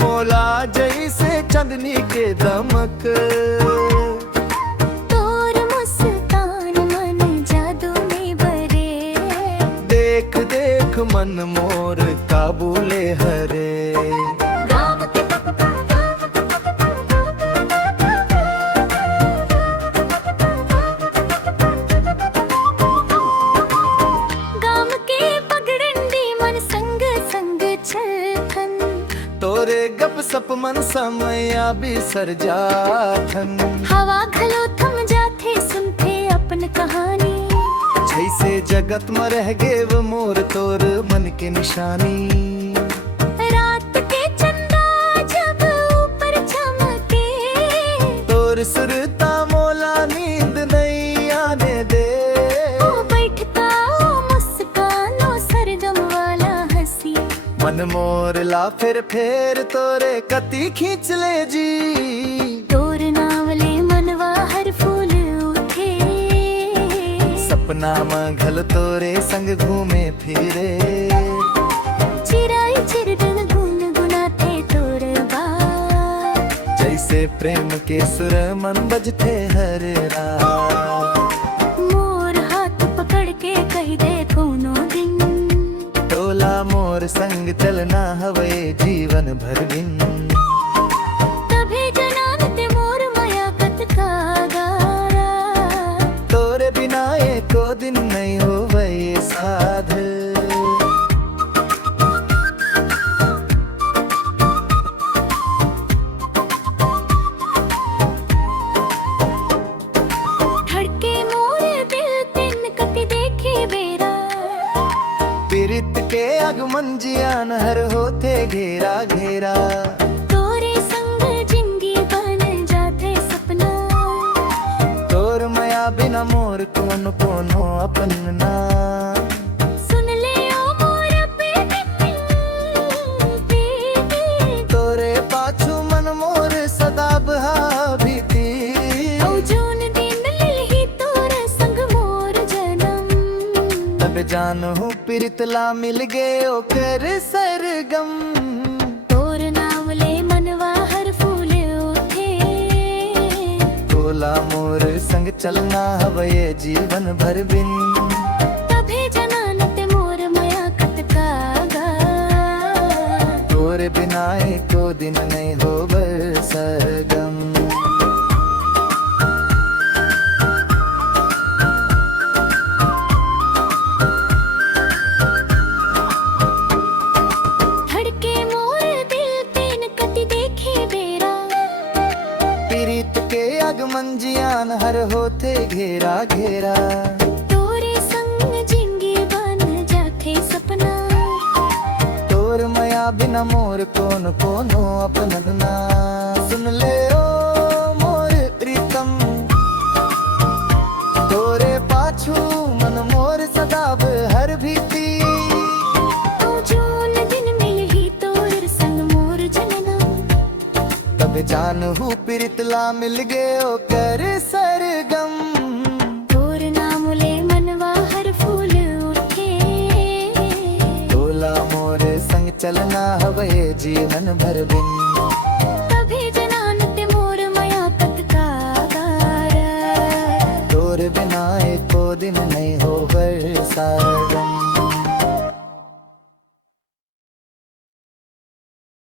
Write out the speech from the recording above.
मोला जैसे चांदनी के दमक। तोर मुस्कान मन जादू में बरे। देख देख मन मोर काबूले हरे। तोरे गप सप मन समया बिसर जाथन। हवा घलो थम जाथे सुनथे अपन कहानी। जैसे जगत में रह गे वो मोर तोर मन के निशानी। रात के चंदा जब ऊपर चमके। तोर सुरता मोला नींद नहीं आने दे। ओ बैठता ओ मुस्कानो सरगम वाला हंसी। मन मोर ला फेर तोरे कती खींच ले जी। तोर नावले मनवा हर फूल उठे। सपना में घल तोरे संग घूमे फिरे। चिराई चिरदन गुनगुनाते तोर बात। जैसे प्रेम के सुर मन बजते हर रात। मोर हाथ पकड़ के कह दे कोनो दिन। तोला मोर संग चलना हवे जीवन भर बिन। तभी जनानते मोर माया कत का गारा। तोरे बिना एको दिन नहीं होवे साध। धड़के मोर दिल तिन कति देखे बेरा। पीरित के आगमन जियान हर होते घेरा घेरा। तोरे संग जिंदगी बन जाते सपना। तोर माया बिना मोर कोनो कोनो अपन ना। सुन ले ओ मोर पे तोरे पाछू मन मोर सदा बहाबीती। ओ जून दिन लिलही तोर संग मोर जन्म। तब जानहु प्रीतला मिल गे ओकर सरगम। तोर नावले मनवा हर फूल उठे। तोला मोर संग चलना हवे जीवन भर बिन। तभी जनानते मोर माया कत का गा। तोरे बिना एको दिन नहीं होवे सरगम। धड़के मोर दिल तेन कति देखे बेरा। पीरित के आगमन जियान हर होते घेरा घेरा। तोरे संग जिंदगी बन जाते सपना। तोर माया बिना मोर कोनो कोनो अपन ना। सुन ले ओ मोर प्रीतम। तोरे पाछू मन मोर सदा हर भीती। ओ जून दिन मिलही तोर संग मोर जनना। तब जानहु प्रीतला मिल गे ओकर सरगम। तोर नामले मनवा हर फूल उठे। तोला मोर संग चलना हवे जीवन भर बिन।